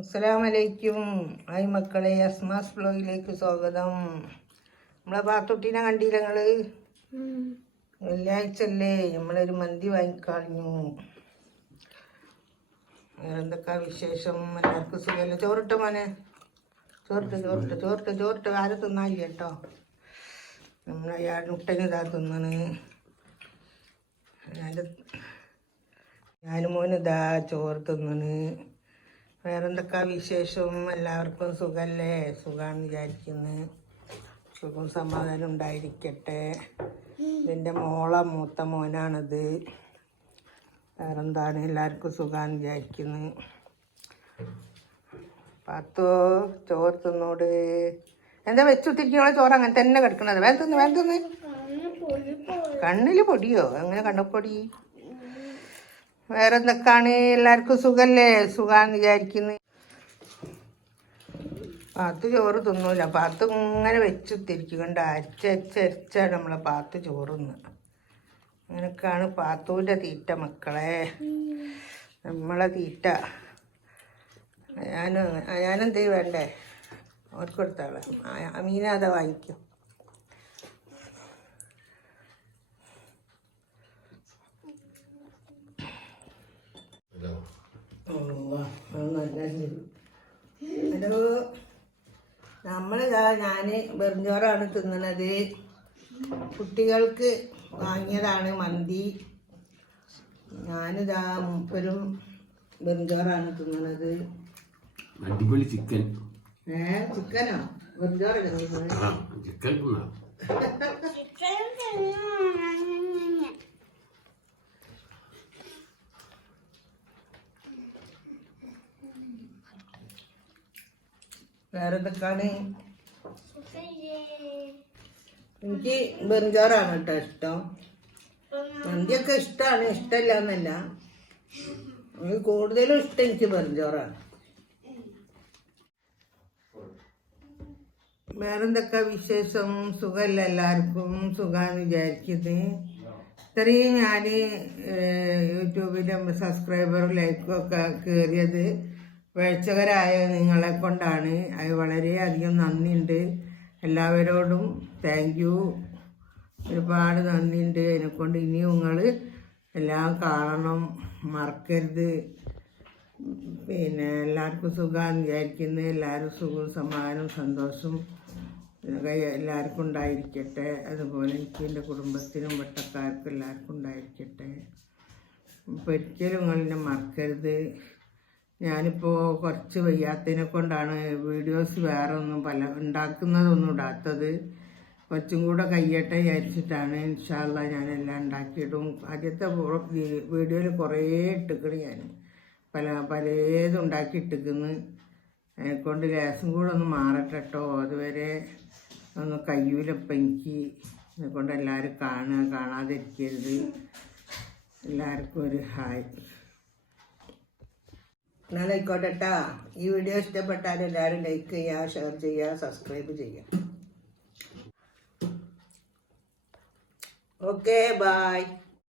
അസ്സലാമലൈക്കും. ഹായ് മക്കളെ, അസ്മാസ് വ്ലോഗിലേക്ക് സ്വാഗതം. നമ്മളെ പാത്തുട്ടീനെ കണ്ടില്ല നിങ്ങൾ? വെള്ളിയാഴ്ച അല്ലേ, നമ്മളൊരു മന്തി വാങ്ങിക്കളഞ്ഞു. എന്തൊക്കെ വിശേഷം? എല്ലാവർക്കും സുഖമല്ലേ? ചോറിട്ട മോനെ, ചോറിട്ട് ആരും തിന്നാനില്ല കേട്ടോ. നമ്മളെ മുട്ടന് ഇതാ തിന്നണ്. ഞാനും മോനിതാ ചോറ് തിന്നണ്. വേറെന്തൊക്കെ വിശേഷം? എല്ലാവർക്കും സുഖമല്ലേ? സുഖമാണെന്ന് വിചാരിക്കുന്നു. സുഖം സമാധാനം ഉണ്ടായിരിക്കട്ടെ. ഇതിൻ്റെ മൂത്ത മോനാണിത്. വേറെന്താണ്? എല്ലാവർക്കും സുഖമാണെന്ന് വിചാരിക്കുന്നു. പത്തോ ചോറ് തിന്നോട്. എന്താ വെച്ചുത്തിരിക്കണോ ചോറ് അങ്ങനെ തന്നെ കിടക്കണത്? വേഗം തിന്ന്. കണ്ണിൽ പൊടിയോ? അങ്ങനെ കണ്ണപ്പൊടി? വേറെന്തൊക്കെയാണ്? എല്ലാവർക്കും സുഖമല്ലേ? സുഖമാണെന്ന് വിചാരിക്കുന്നു. പാത്ത് ചോറ് തിന്നൂല. പാത്ത് ഇങ്ങനെ വെച്ചുത്തിരിക്കുന്നുണ്ട്. അരച്ചരച്ചാണ് നമ്മളെ പാത്ത് ചോറുന്ന്. അങ്ങനെയൊക്കെയാണ് പാത്തൂൻ്റെ തീറ്റ മക്കളെ, നമ്മളെ തീറ്റ. ഞാനെന്തേ വേണ്ടേ? അവർക്ക് കൊടുത്താളെ അമീന അതാ വാങ്ങിക്കും. ഹലോ, ഞാൻ വെറുംചോറാണ് തിന്നണത്. കുട്ടികൾക്ക് വാങ്ങിയതാണ് മന്തി. ഞാനിതാ മൂപ്പരും വെറുംചോറാണ് തിന്നണത്. അടിപൊളി ചിക്കൻ. ചിക്കനോ? വെറുംചോറല്ലേ ചിക്കൻ? വേറെന്തൊക്കെയാണ്? എനിക്ക് വെറുംചോറാണ് കേട്ടോ ഇഷ്ടം. മന്തിയൊക്കെ ഇഷ്ടമാണ്, ഇഷ്ടമല്ല എന്നല്ല. കൂടുതലും ഇഷ്ടം എനിക്ക് വെറുംചോറാണ്. വേറെന്തൊക്കെ വിശേഷം? സുഖമല്ല? എല്ലാവർക്കും സുഖമാണെന്ന് വിചാരിക്കുന്നത്. ഇത്രയും ഞാൻ യൂട്യൂബിൻ്റെ സബ്സ്ക്രൈബറും ലൈക്കും ഒക്കെ കയറിയത് വീഴ്ചകരായ നിങ്ങളെ കൊണ്ടാണ്. അത് വളരെയധികം നന്ദിയുണ്ട്. എല്ലാവരോടും താങ്ക് യു, ഒരുപാട് നന്ദിയുണ്ട്. അതിനെക്കൊണ്ട് ഇനിയും നിങ്ങൾ എല്ലാം കാണണം, മറക്കരുത്. പിന്നെ എല്ലാവർക്കും സുഖമാണെന്ന് വിചാരിക്കുന്നു. എല്ലാവരും സുഖവും സമാധാനവും സന്തോഷവും എല്ലാവർക്കും ഉണ്ടായിരിക്കട്ടെ. അതുപോലെ എനിക്ക് എൻ്റെ കുടുംബത്തിനും വട്ടക്കാർക്കും എല്ലാവർക്കും ഉണ്ടായിരിക്കട്ടെ. അപ്പോൾ ഒരിക്കലും നിങ്ങളെന്നെ മറക്കരുത്. ഞാനിപ്പോൾ കുറച്ച് വയ്യാത്തതിനെ കൊണ്ടാണ് വീഡിയോസ് വേറെ ഒന്നും ഉണ്ടാക്കുന്നതൊന്നും ഇടാത്തത്. കുറച്ചും കൂടെ കഴിയട്ടെ വിചാരിച്ചിട്ടാണ്. ഇൻഷാ അല്ലാഹ് ഞാനെല്ലാം ഉണ്ടാക്കിയിടും. ആദ്യത്തെ വീഡിയോയിൽ കുറേ ഇട്ടിക്കണ്. ഞാൻ പലതും ഉണ്ടാക്കി ഇട്ടിക്കുന്നു. അതിനെക്കൊണ്ട് ഗ്യാസും കൂടെ ഒന്ന് മാറട്ടെ കേട്ടോ. അതുവരെ ഒന്നും കഴിയൂലപ്പം എനിക്ക്. അതിനെക്കൊണ്ട് എല്ലാവരും കാണാതിരിക്കരുത്. എല്ലാവർക്കും ഒരു ഹായ്. എന്നാലായിക്കോട്ടെ കേട്ടോ. ഈ വീഡിയോ ഇഷ്ടപ്പെട്ടാൽ എല്ലാവരും ലൈക്ക് ചെയ്യുക, ഷെയർ ചെയ്യുക, സബ്സ്ക്രൈബ് ചെയ്യുക. Okay, by.